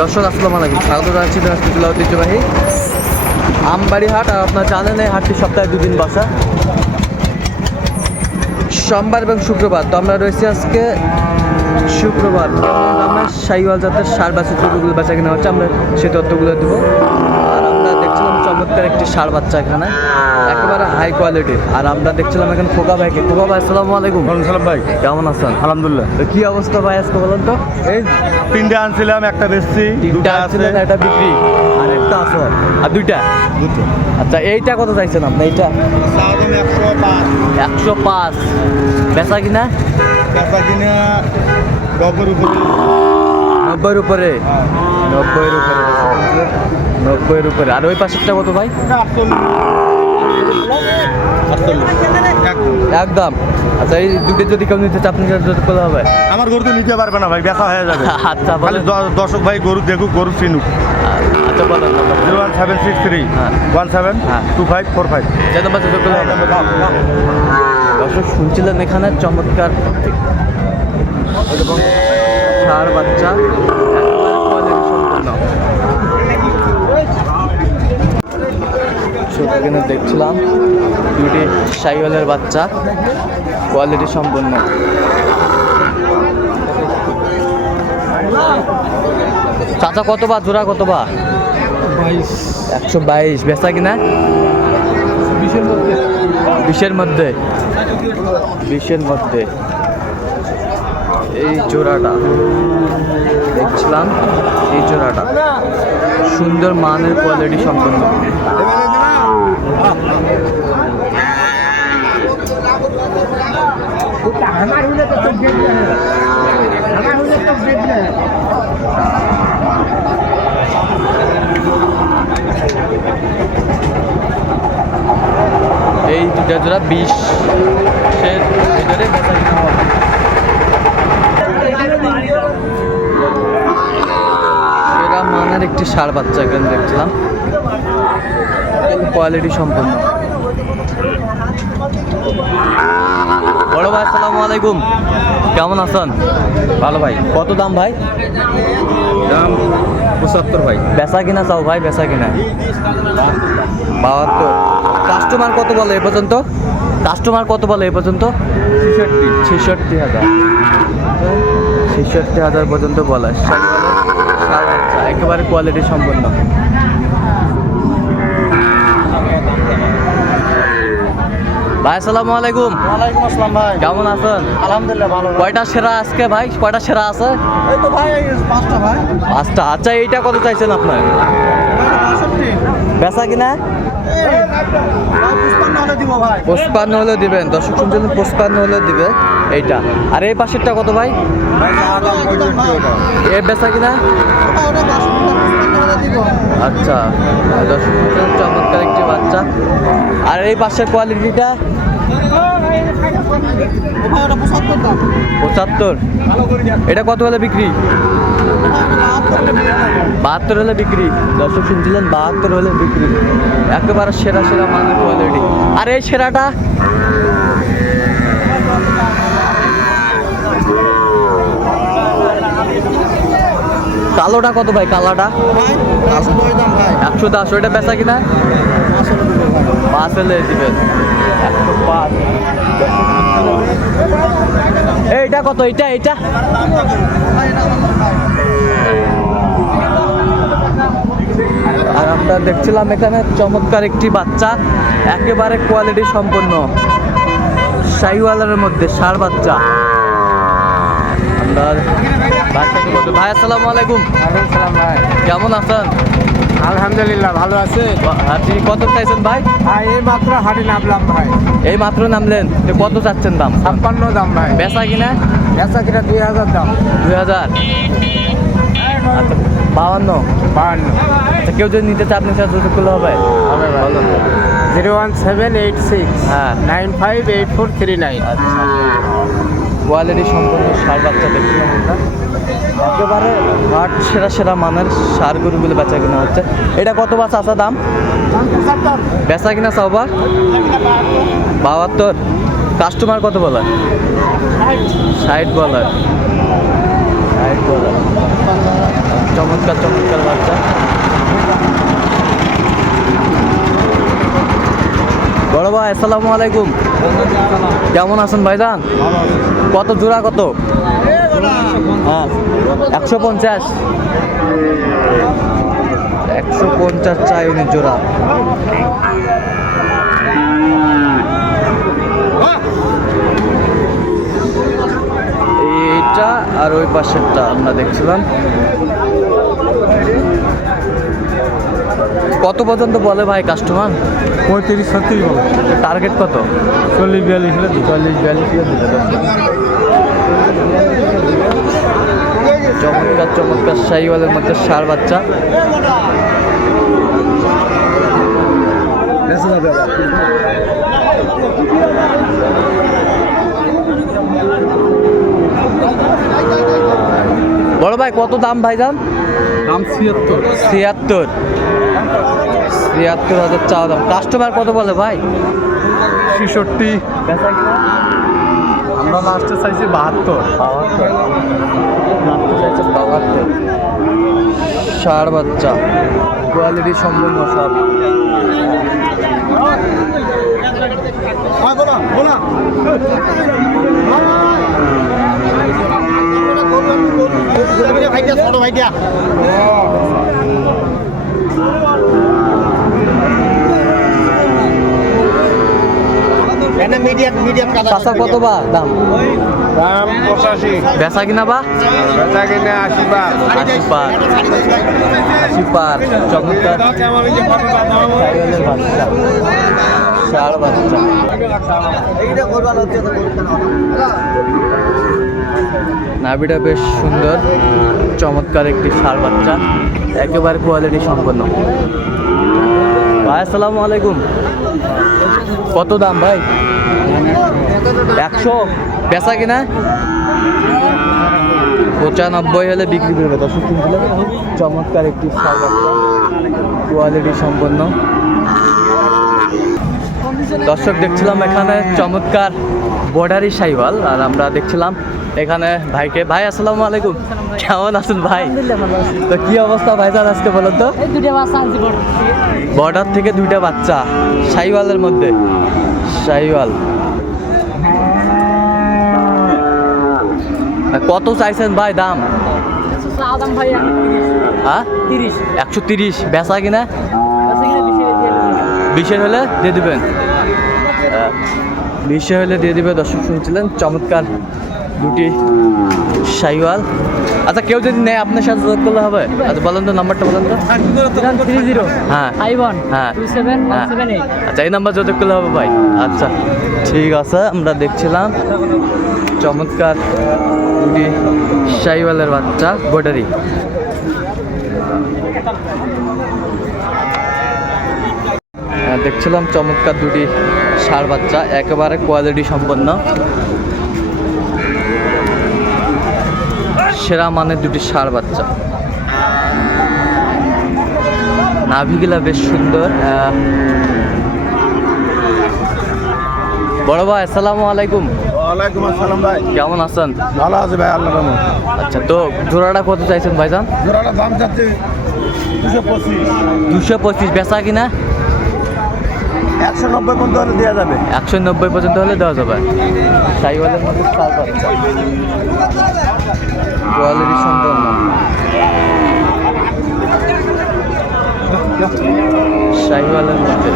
দর্শক, আসসালামু আলাইকুম। স্বাগত জানাচ্ছি দিনাজপুর ঐতিহ্যবাহী আমবাড়ি হাট আর আপনার জানেন এই হাটটি সপ্তাহে দুদিন বসা। সোমবার এবং শুক্রবার, তো আমরা রয়েছি আজকে শুক্রবার। আমরা সাইওয়াল জাতের সার গরুগুলো বাসা কেনা হচ্ছে, আমরা সেই তথ্যগুলো দেবো। চমৎকার একটি সার বাচ্চা এখানে। একেবারে হাই কোয়ালিটির আর আমরা দেখছিলাম এখন খোকা ভাইকে। খোকা ভাই আসসালামু আলাইকুম। সালাম ভাই। কেমন আছেন? আলহামদুলিল্লাহ। তো কি অবস্থা ভাই আজকে বলেন তো? এই তিনটে আনছিলাম একটা বেচছি তিনটা দুটা আছে। একটা বিক্রি। আর একটা আছে। আর দুইটা? দুটো। আচ্ছা এইটা কত চাইছেন আপনি? এইটা? একশো পাঁচ। বেচা কিনা? টাকা কিনে উপরে। নব্বইয়ের উপরে। নব্বইয়ের উপরে। নব্বইয়ের উপরে। আর ওই পাশেরটা কত ভাই? একদম। আচ্ছা এই দুটো যদি কেউ নিতে চান আপনি করলে হবে। আমার গরু তো নিতে পারবে না ভাই ব্যথা হয়ে যাবে। আচ্ছা খালি দর্শক ভাই গরু দেখুক গরু চিনুক। আচ্ছা বলেন zero one seven six three হ্যাঁ। ওয়ান সেভেন হ্যাঁ। Two five four five. যে নম্বর যোগ করলে হবে দর্শক শুনছিলেন এখানে? চমৎকার। সার বাচ্চা সেখানে দেখছিলাম দুটি সাইওয়ালের বাচ্চা কোয়ালিটি সম্পন্ন চাচা কত বা জোড়া কত বা একশো বাইশ বেচা কিনা? বিশের মধ্যে। বিশের মধ্যে। বিশের মধ্যে। এই জোড়াটা দেখছিলাম এই জোড়াটা। সুন্দর মানের কোয়ালিটি সম্পন্ন। এই দুটা জোড়া বিশের ভিতরে একটি সার বাচ্চা এখানে দেখছিলাম। কোয়ালিটি সম্পন্ন। বড় ভাই আসসালামু আলাইকুম। কেমন আছেন? ভালো ভাই। কত দাম ভাই? দাম পঁচাত্তর ভাই। বেচা কিনা চাও ভাই বেচা কিনা? বাহাত্তর। কাস্টমার কত বলে এ পর্যন্ত? কাস্টমার কত বলে এ পর্যন্ত? ছেষট্টি। ছেষট্টি হাজার। ছেষট্টি হাজার পর্যন্ত বলে। একেবারে কোয়ালিটি সম্পন্ন। ভাই আসসালামু আলাইকুম। ওয়ালাইকুম আসসালাম ভাই। কেমন আছেন? আলহামদুলিল্লাহ ভালো কয়টা সেরা আজকে ভাই? কয়টা সেরা আছে? এই তো ভাই পাঁচটা ভাই। পাঁচটা। আচ্ছা এইটা কত চাইছেন আপনার? বেচা কিনা? দিব পুষ্পান্ন হলে দিবেন, দর্শক শুনছেন পুষ্পান্ন হলে দিবে এইটা। আর এই পাশেরটা কত ভাই? এ বেচা কিনা? আচ্ছা দর্শক চমৎকার একটি বাচ্চা। আর এই পাশের কোয়ালিটিটা পঁচাত্তর। এটা কত হলে বিক্রি? বাহাত্তর হলে বিক্রি। দর্শক শুনছিলেন, বাহাত্তর হলে বিক্রি। একেবারে সেরা সেরা মানের কোয়ালিটি আর, এই সেরাটা? কালোটা কত ভাই? কালাটা? একশো দশ। ওইটা বেচা কিনা? পাঁচ হলে দিবেন। একশো পাঁচ এইটা কত? এইটা এইটা আর আমরা দেখছিলাম এখানে চমৎকার একটি বাচ্চা একেবারে কোয়ালিটি সম্পন্ন। শাহিওয়ালের মধ্যে সার বাচ্চা। আমরা ভাই আসসালামু আলাইকুম। কেমন আছেন? আলহামদুলিল্লাহ ভালো আছে। আপনি কত চাইছেন ভাই? এই মাত্র হাটে নামলাম ভাই। এই মাত্র নামলেন তো কত চাচ্ছেন দাম? ছাপ্পান্ন দাম ভাই। বেচা কিনা? বেচা কিনা দুই হাজার দাম। দুই হাজার? আচ্ছা বাউান্ন? বাহান্ন আচ্ছা কেউ যদি নিতে চান আপনি সাথে যোগাযোগ করলে হবে। হবে ভাই। বলো। Zero one seven eight six হ্যাঁ। Nine five eight four three nine. আচ্ছা। কোয়ালিটি সম্পন্ন সার বাচ্চা দেখছিলাম আমরা একেবারে হাট সেরা সেরা মানের সার গরুগুলো বেচা কিনা হচ্ছে। এটা কত বাস আসা দাম? বেচা কিনা চাওবা বাহাত্তর। কাস্টমার কত বলে? ষাট বলে। ষাট বলে। চমৎকার চমৎকার বাচ্চা। বড় ভাই, আসসালামু আলাইকুম। কেমন আছেন ভাইজান? কত জোড়া কত? হ্যাঁ একশো পঞ্চাশ। একশো পঞ্চাশ চাই উনি জোড়া। এইটা আর ওই পাশেরটা আমরা দেখছিলাম। কত পর্যন্ত বলে ভাই কাস্টমার পঁয়ত্রিশ ছত্রিশ বলো। টার্গেট কত? চল্লিশ বিয়াল্লিশ চল্লিশ বিয়াল্লিশ চমৎকার শাহিওয়ালের মধ্যে সার বাচ্চা। বড় ভাই কত দাম ভাই দাম? দাম ছিয়াত্তর। ছিয়াত্তর। ছিয়াত্তর হাজার চাওয়া দাম। কাস্টমার কত বলে ভাই? ছেষট্টি। আমরা লাস্টে চাইছি বাহাত্তর। বাহাত্তর। চাইছে বাহাত্তর ষাড় বাচ্চা কোয়ালিটি সম্পূর্ণ সব হ্যাঁ বলো বলো ভাইটা ছোট ভাইটা চাষা কত বা দাম? দাম পঁচাশি। বেচা কিনা বা? বেচা কিনে আশি বা। আশি পার আশি পার চমৎকার। সাইকেলের বাচ্চা এইটা করবার হচ্ছে নাভিটা বেশ সুন্দর চমৎকার একটি ষাড় বাচ্চা একেবারে কোয়ালিটি সম্পন্ন। ভাই আসসালামু আলাইকুম। কত দাম ভাই? একশো বেচা কিনা? পঁচানব্বই হলে বিক্রি করবে দর্শক শুনছিলেন চমৎকার একটি কোয়ালিটি সম্পন্ন। দর্শক দেখছিলাম এখানে চমৎকার বর্ডারি সাইওয়াল আর আমরা দেখছিলাম এখানে ভাইকে। ভাই আসসালামু আলাইকুম। কেমন আছেন ভাই? তো কি অবস্থা ভাইজান আজকে বলেন তো? বর্ডার থেকে দুইটা বাচ্চা সাইওয়ালের মধ্যে। সাইওয়াল। কত চাইছেন ভাই দাম? হ্যাঁ? একশো তিরিশ। বেচা কিনা? বিশের হলে দিয়ে দিবেন। বিশে হলে দিয়ে দিবে দর্শক শুনছিলেন? চমৎকার দুটি সাইওয়াল। আচ্ছা কেউ যদি নেয় আপনার সাথে যোগাযোগ করলে হবে? আচ্ছা বলেন তো নাম্বারটা বলেন তো। থ্রি জিরো হ্যাঁ। ফাইভ ওয়ান হ্যাঁ। টু সেভেন হ্যাঁ। Seven eight. আচ্ছা এই নাম্বার যোগাযোগ করলে হবে ভাই। আচ্ছা ঠিক আছে আমরা দেখছিলাম। চমৎকার। দুটি সাইওয়ালের বাচ্চা গোটারি হ্যাঁ, দেখছিলাম চমৎকার দুটি ষাড় বাচ্চা একেবারে কোয়ালিটি সম্পন্ন। সেরা মানের দুটি ষাড় বাচ্চা। নাভিগুলা বেশ সুন্দর বড় ভাই আসসালামু আলাইকুম। ওয়ালাইকুম আসসালাম ভাই। কেমন আছেন? ভালো আছে ভাই আল্লাহ রহমত। আচ্ছা তো জোড়াটা কত চাইছেন ভাইজান? জোড়াটা দাম চাচ্ছে দুশো পঁচিশ। দুশো পঁচিশ বেচা কিনা? একশো নব্বই পর্যন্ত হলে দেওয়া যাবে। একশো নব্বই পর্যন্ত হলে দেওয়া যাবে। সাইওয়ালের মধ্যে বাচ্চা কোয়ালিটি সম্পন্ন। সাইওয়ালের মধ্যে।